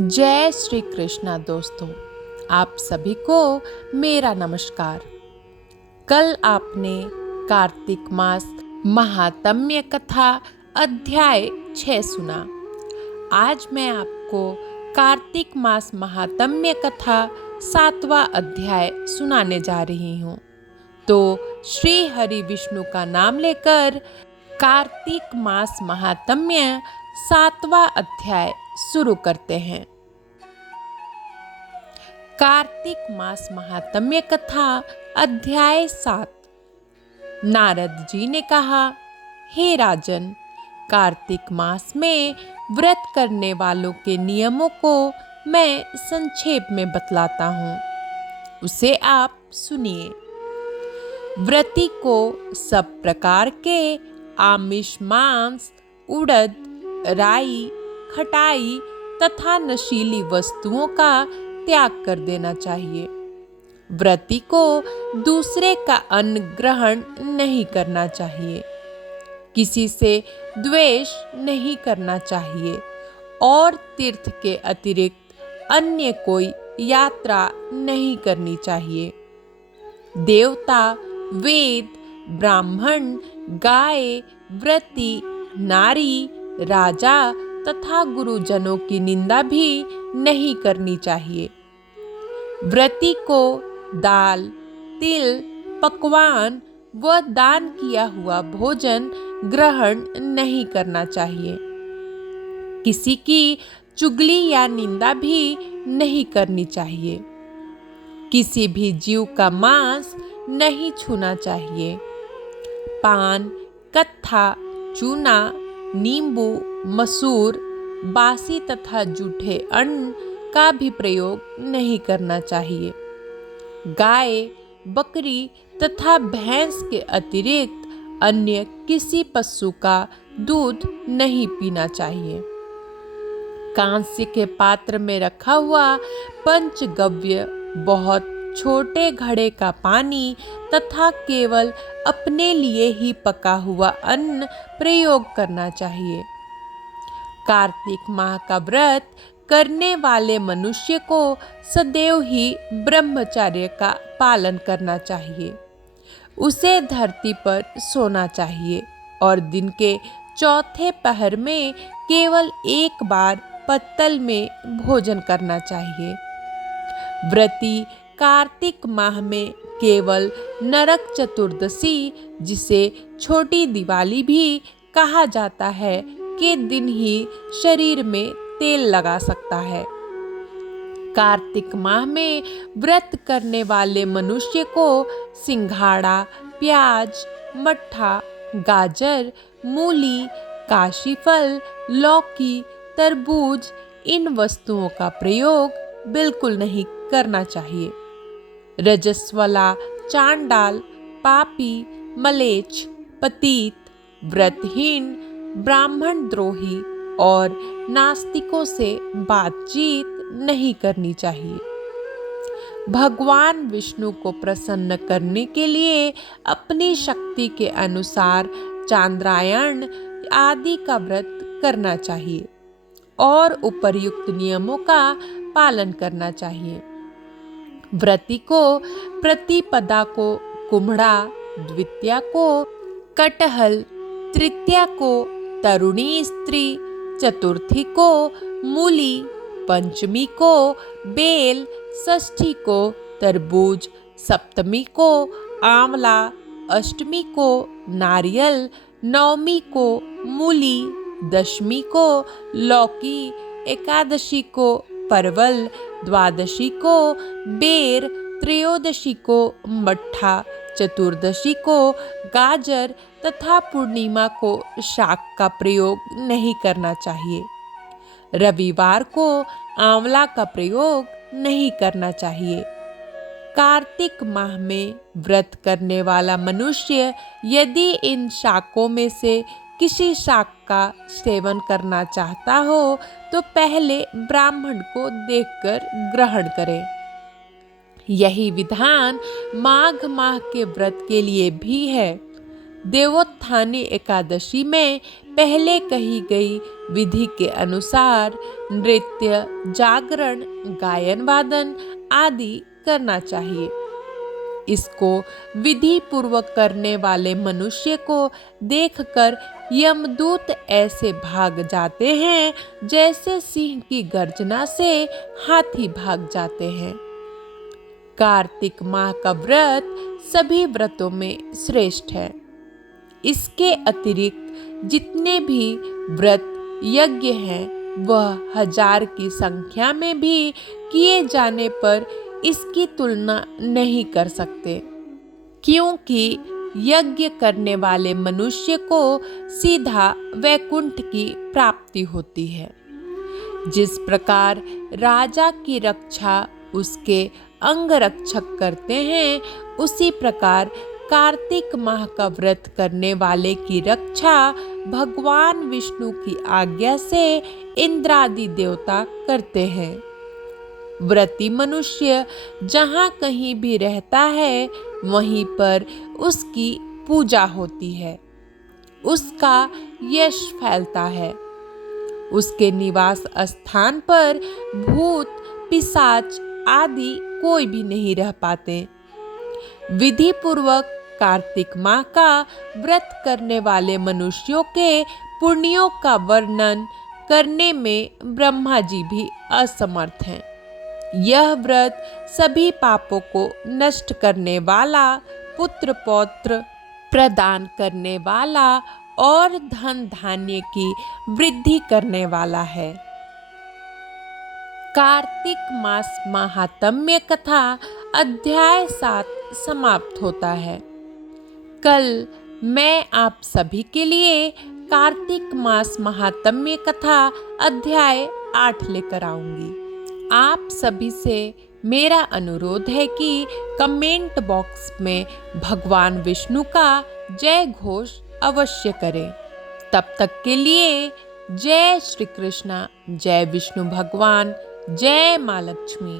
जय श्री कृष्णा दोस्तों, आप सभी को मेरा नमस्कार। कल आपने कार्तिक मास महात्म्य कथा अध्याय 6 सुना। आज मैं आपको कार्तिक मास महात्म्य कथा 7वां अध्याय सुनाने जा रही हूँ। तो श्री हरि विष्णु का नाम लेकर कार्तिक मास महात्म्य 7वां अध्याय शुरू करते हैं। कार्तिक मास महात्म्य कथा अध्याय 7। नारद जी ने कहा, हे राजन, कार्तिक मास में व्रत करने वालों के नियमों को मैं संक्षेप में बतलाता हूँ, उसे आप सुनिए। व्रती को सब प्रकार के आमिष, मांस, उड़द, राई, खटाई तथा नशीली वस्तुओं का त्याग कर देना चाहिए। व्रती को दूसरे का अन्न ग्रहण नहीं करना चाहिए, किसी से द्वेष नहीं करना चाहिए और तीर्थ के अतिरिक्त अन्य कोई यात्रा नहीं करनी चाहिए। देवता, वेद, ब्राह्मण, गाय, व्रती, नारी, राजा तथा गुरुजनों की निंदा भी नहीं करनी चाहिए। व्रती को दाल, तिल, पकवान व दान किया हुआ भोजन ग्रहण नहीं करना चाहिए। किसी की चुगली या निंदा भी नहीं करनी चाहिए। किसी भी जीव का मांस नहीं छूना चाहिए। पान, कत्था, चूना, नींबू, मसूर, बासी तथा जूठे अन्न का भी प्रयोग नहीं करना चाहिए। गाय, बकरी तथा भैंस के अतिरिक्त अन्य किसी पशु का दूध नहीं पीना चाहिए। कांस्य के पात्र में रखा हुआ पंचगव्य, बहुत छोटे घड़े का पानी तथा केवल अपने लिए ही पका हुआ अन्न प्रयोग करना चाहिए। कार्तिक माह का व्रत करने वाले मनुष्य को सदैव ही ब्रह्मचर्य का पालन करना चाहिए। उसे धरती पर सोना चाहिए और दिन के चौथे पहर में केवल एक बार पत्तल में भोजन करना चाहिए। व्रती कार्तिक माह में केवल नरक चतुर्दशी, जिसे छोटी दिवाली भी कहा जाता है, के दिन ही शरीर में तेल लगा सकता है। कार्तिक माह में व्रत करने वाले मनुष्य को सिंघाड़ा, प्याज, मट्ठा, गाजर, मूली, काशीफल, लौकी, तरबूज इन वस्तुओं का प्रयोग बिल्कुल नहीं करना चाहिए। रजस्वला, चांडाल, पापी, मलेच्छ, पतित, व्रतहीन, ब्राह्मण द्रोही और नास्तिकों से बातचीत नहीं करनी चाहिए। भगवान विष्णु को प्रसन्न करने के लिए अपनी शक्ति के अनुसार चांद्रायण आदि का व्रत करना चाहिए और उपर्युक्त नियमों का पालन करना चाहिए। व्रती को प्रतिपदा को कुम्हड़ा, द्वितीया को कटहल, तृतीया को तरुणी स्त्री, चतुर्थी को मूली, पंचमी को बेल, षष्ठी को तरबूज, सप्तमी को आंवला, अष्टमी को नारियल, नवमी को मूली, दशमी को लौकी, एकादशी को परवल, द्वादशी को बेर, त्रयोदशी को मट्ठा, चतुर्दशी को गाजर तथा पूर्णिमा को शाक का प्रयोग नहीं करना चाहिए। रविवार को आंवला का प्रयोग नहीं करना चाहिए। कार्तिक माह में व्रत करने वाला मनुष्य यदि इन शाकों में से किसी शाक का सेवन करना चाहता हो तो पहले ब्राह्मण को देखकर ग्रहण करे। यही विधान माघ माह के व्रत के लिए भी है। देवोत्थानी एकादशी में पहले कही गई विधि के अनुसार नृत्य, जागरण, गायन वादन आदि करना चाहिए। इसको विधि पूर्वक करने वाले मनुष्य को देखकर यमदूत ऐसे भाग जाते हैं जैसे सिंह की गर्जना से हाथी भाग जाते हैं। कार्तिक माह का व्रत सभी व्रतों में श्रेष्ठ है। इसके अतिरिक्त जितने भी व्रत यज्ञ हैं वह 1000 की संख्या में भी किए जाने पर इसकी तुलना नहीं कर सकते, क्योंकि यज्ञ करने वाले मनुष्य को सीधा वैकुंठ की प्राप्ति होती है। जिस प्रकार राजा की रक्षा उसके अंगरक्षक करते हैं, उसी प्रकार कार्तिक माह का व्रत करने वाले की रक्षा भगवान विष्णु की आज्ञा से इंद्रादि देवता करते हैं। व्रती मनुष्य जहाँ कहीं भी रहता है वहीं पर उसकी पूजा होती है, उसका यश फैलता है। उसके निवास स्थान पर भूत, पिशाच आदि कोई भी नहीं रह पाते। विधि पूर्वक कार्तिक माह का व्रत करने वाले मनुष्यों के पुण्यों का वर्णन करने में ब्रह्मा जी भी असमर्थ हैं। यह व्रत सभी पापों को नष्ट करने वाला, पुत्र पौत्र प्रदान करने वाला और धन धान्य की वृद्धि करने वाला है। कार्तिक मास महात्म्य कथा अध्याय 7 समाप्त होता है। कल मैं आप सभी के लिए कार्तिक मास महात्म्य कथा अध्याय 8 लेकर आऊंगी। आप सभी से मेरा अनुरोध है कि कमेंट बॉक्स में भगवान विष्णु का जय घोष अवश्य करें। तब तक के लिए जय श्री कृष्णा, जय विष्णु भगवान, जय माँ लक्ष्मी।